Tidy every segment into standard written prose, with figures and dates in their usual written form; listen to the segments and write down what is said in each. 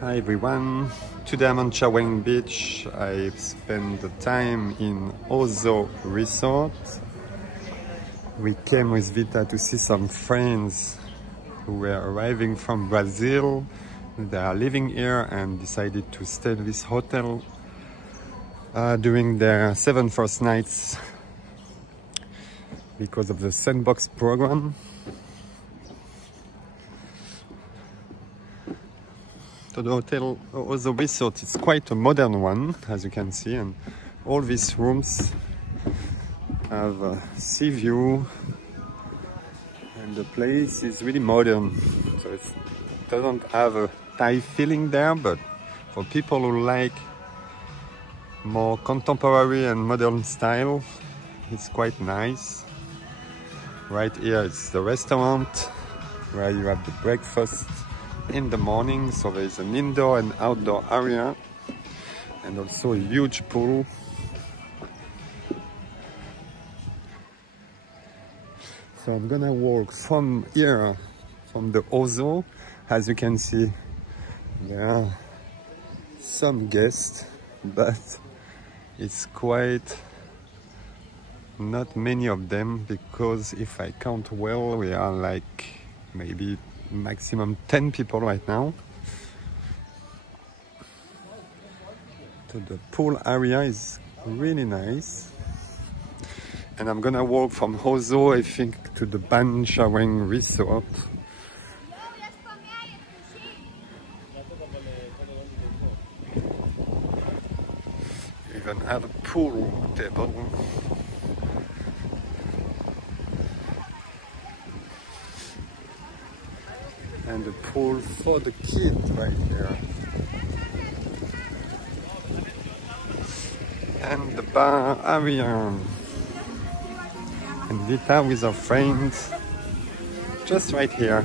Hi everyone, today I'm on Chaweng Beach. I've spent the time in Ozo Resort. We came with Vita to see some friends who were arriving from Brazil. They are living here and decided to stay in this hotel during their 7 first nights because of the SandBox program. So the hotel Ozo Resort is quite a modern one, as you can see, and all these rooms have a sea view, and the place is really modern. So it doesn't have a Thai feeling there, but for people who like more contemporary and modern style, it's quite nice. Right here is the restaurant where you have the breakfast in the morning, so there is an indoor and outdoor area and also a huge pool. So I'm gonna walk from here, from the Ozo. As you can see, there are some guests, but it's quite not many of them, because if I count well, we are like maybe maximum 10 people right now. So the pool area is really nice, and I'm gonna walk from Ozo, I think, to the Chaweng Resort. You even have a pool table. And the pool for the kids right here. And the bar area. And Vita with her friends, just right here.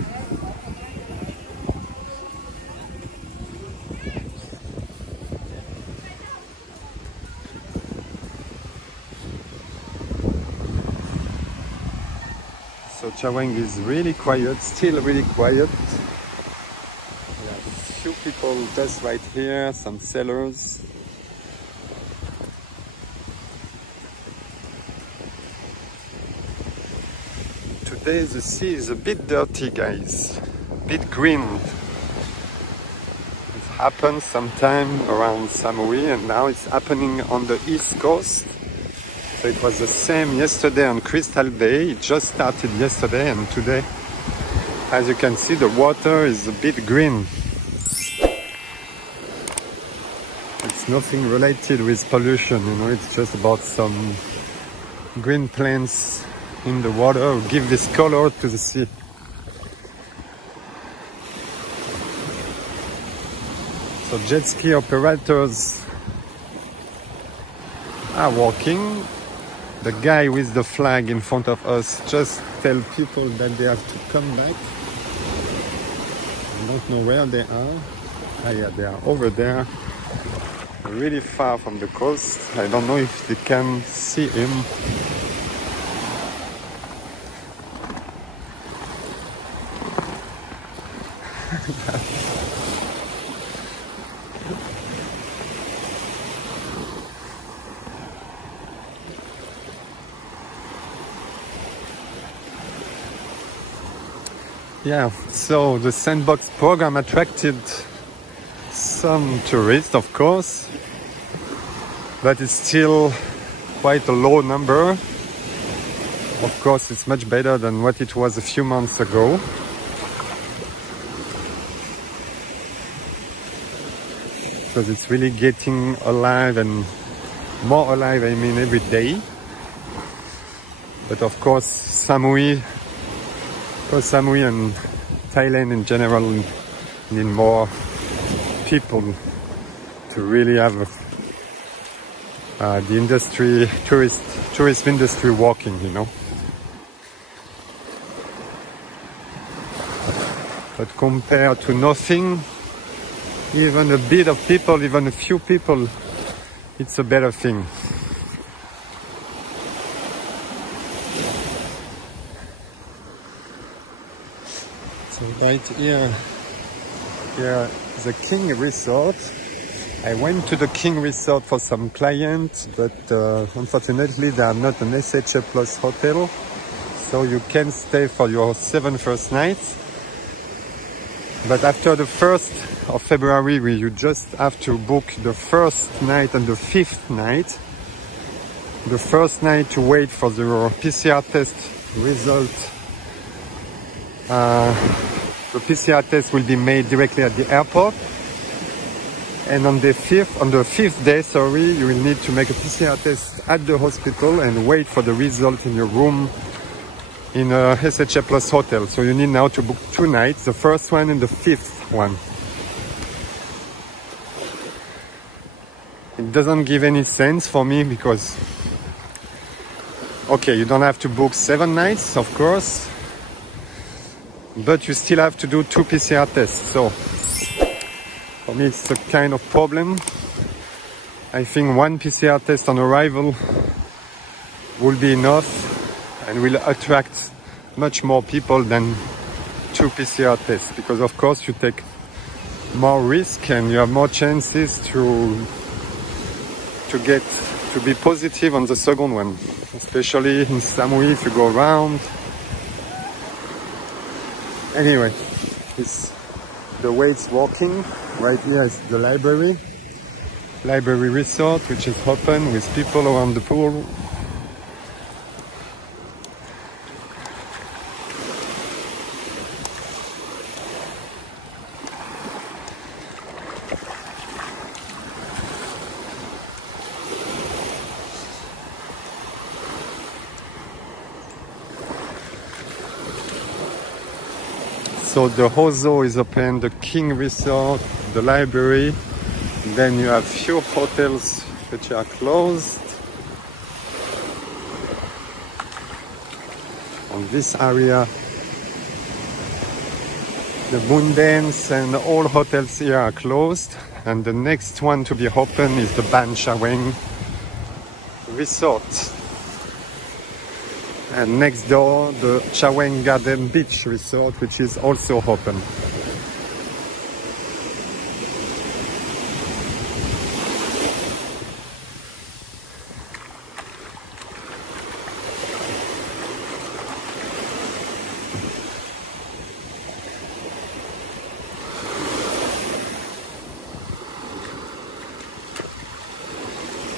So Chaweng is really quiet, still really quiet. We have a few people just right here, some sellers. Today the sea is a bit dirty, guys, a bit green. It happens sometime around Samui, and now it's happening on the east coast. So it was the same yesterday on Crystal Bay. It just started yesterday, and today, as you can see, the water is a bit green. It's nothing related with pollution, you know, it's just about some green plants in the water who give this color to the sea. So jet ski operators are walking. The guy with the flag in front of us just tell people that they have to come back. I don't know where they are. Ah yeah, they are over there, really far from the coast. I don't know if they can see him. Yeah, so the SandBox program attracted some tourists, of course, but it's still quite a low number. Of course, it's much better than what it was a few months ago. Because it's really getting alive, and more alive, I mean, every day. But of course, Koh Samui and Thailand in general need more people to really have the industry, tourist industry walking, you know. But compared to nothing, even a bit of people, even a few people, it's a better thing. So right here the King Resort. I went to the King Resort for some clients, but unfortunately they are not an SHA Plus hotel, so you can stay for your 7 first nights. But after the 1st of February, you just have to book the 1st night and the 5th night. The 1st night to wait for the PCR test result. The PCR test will be made directly at the airport. And on the 5th day, you will need to make a PCR test at the hospital and wait for the result in your room in a SHA Plus hotel. So you need now to book 2 nights, the 1st one and the 5th one. It doesn't give any sense for me because, okay, you don't have to book 7 nights, of course, but you still have to do 2 PCR tests. So for me, it's a kind of problem. I think 1 PCR test on arrival will be enough and will attract much more people than 2 PCR tests, because of course you take more risk and you have more chances to be positive on the second one, especially in Samui if you go around. Anyway, it's the way it's working. Right here is the library resort, which is open with people around the pool. So the Hozo is open, the King Resort, the library. Then you have few hotels which are closed. On this area, the Moondance and all hotels here are closed. And the next one to be open is the Chaweng Resort. And next door, the Chaweng Garden Beach Resort, which is also open.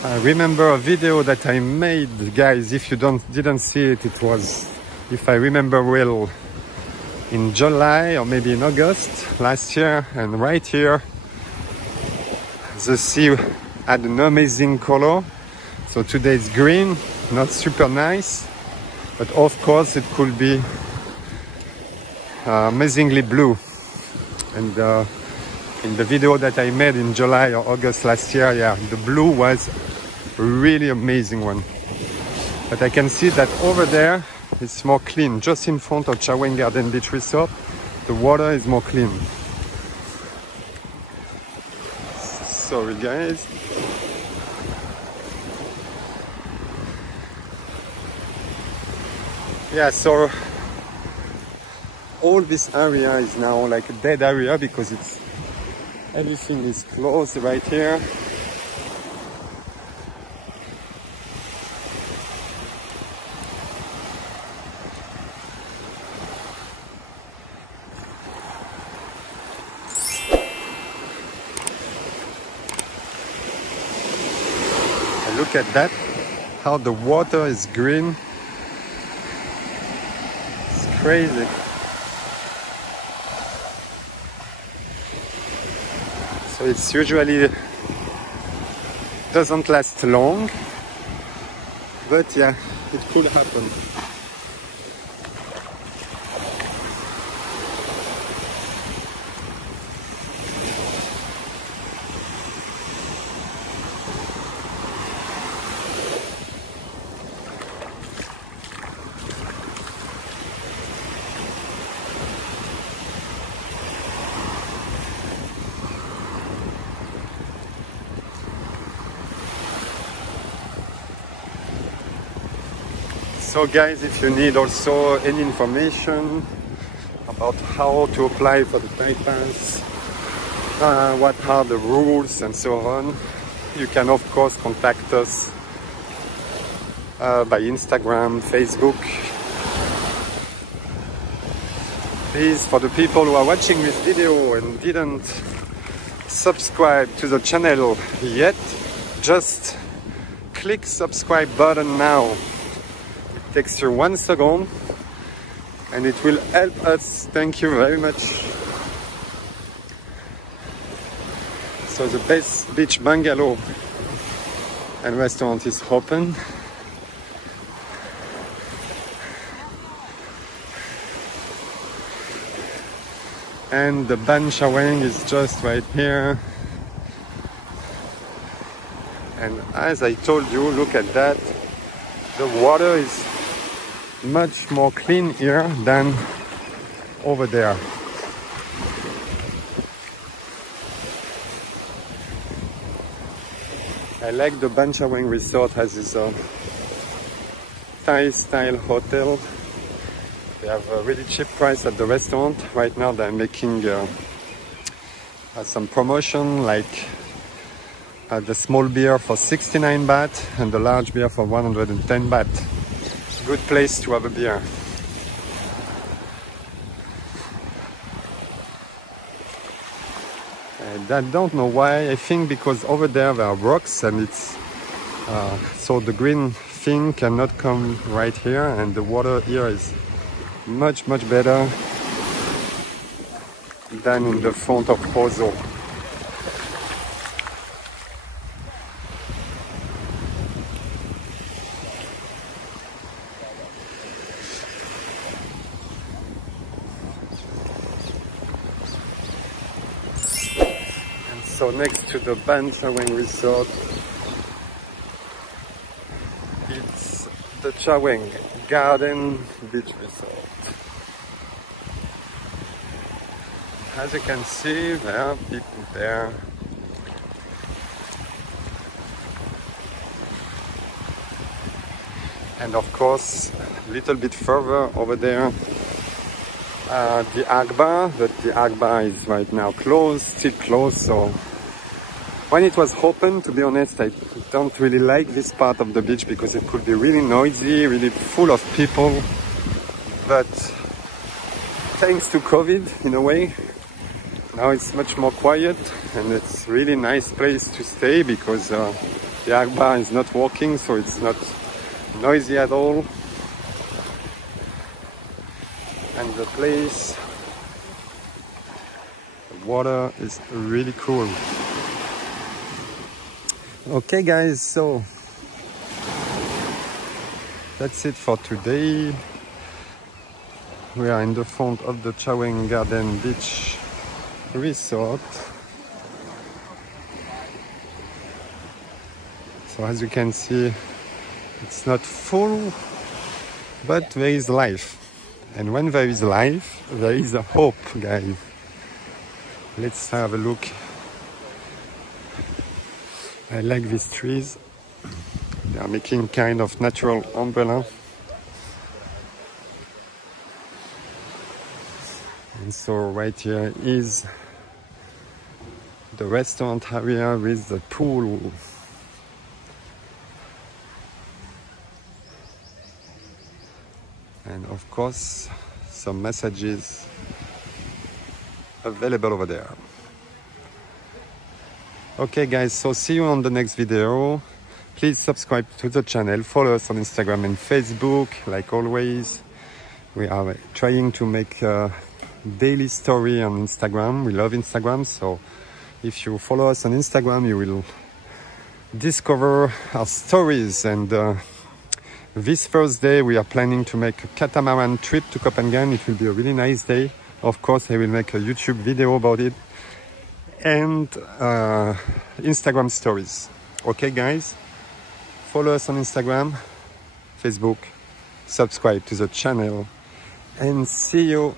I remember a video that I made, guys. If you didn't see it, it was, if I remember well, in July or maybe in August last year. And right here, the sea had an amazing color. So today it's green, not super nice, but of course it could be amazingly blue. And in the video that I made in July or August last year, yeah, the blue was really amazing one. But I can see that over there it's more clean. Just in front of Chaweng Garden Beach Resort, the water is more clean. Sorry guys. Yeah, so all this area is now like a dead area because everything is closed right here. Look at that, how the water is green. It's crazy. So it's usually doesn't last long, but yeah, it could happen. So guys, if you need also any information about how to apply for the night pass, what are the rules and so on. You can of course contact us by Instagram, Facebook. Please, for the people who are watching this video and didn't subscribe to the channel yet, just click subscribe button now. It takes you 1 second and it will help us. Thank you very much. So the best beach bungalow and restaurant is open. And the Ban Chaweng is just right here. And as I told you, look at that. The water is much more clean here than over there. I like the Ban Chaweng Resort has this Thai style hotel. They have a really cheap price at the restaurant. Right now they're making some promotion, like the small beer for 69 baht and the large beer for 110 baht. Good place to have a beer. And I don't know why. I think because over there are rocks and it's so the green thing cannot come right here, and the water here is much better than in the front of Ozo. And so next to the Ban Chaweng Resort, it's the Chaweng Garden Beach Resort. As you can see, there are people there. And of course, a little bit further over there, the Ag Bar, but the Ag Bar is right now closed, still closed. So when it was open, to be honest, I don't really like this part of the beach because it could be really noisy, really full of people. But thanks to COVID, in a way, now it's much more quiet, and it's really nice place to stay because the Ag Bar is not working, so it's not noisy at all. And the place, the water is really cool. Okay guys, so that's it for today. We are in the front of the Chaweng Garden Beach Resort. So as you can see, it's not full, but there is life. And when there is life, there is a hope, guys. Let's have a look. I like these trees. They are making kind of natural umbrella. And so right here is the restaurant area with the pool. And of course, some messages available over there. Okay guys, so see you on the next video. Please subscribe to the channel, follow us on Instagram and Facebook, like always. We are trying to make a daily story on Instagram. We love Instagram, so if you follow us on Instagram, you will discover our stories. And this Thursday, we are planning to make a catamaran trip to Copenhagen. It will be a really nice day. Of course, I will make a YouTube video about it and Instagram stories. Okay guys, follow us on Instagram, Facebook, subscribe to the channel, and see you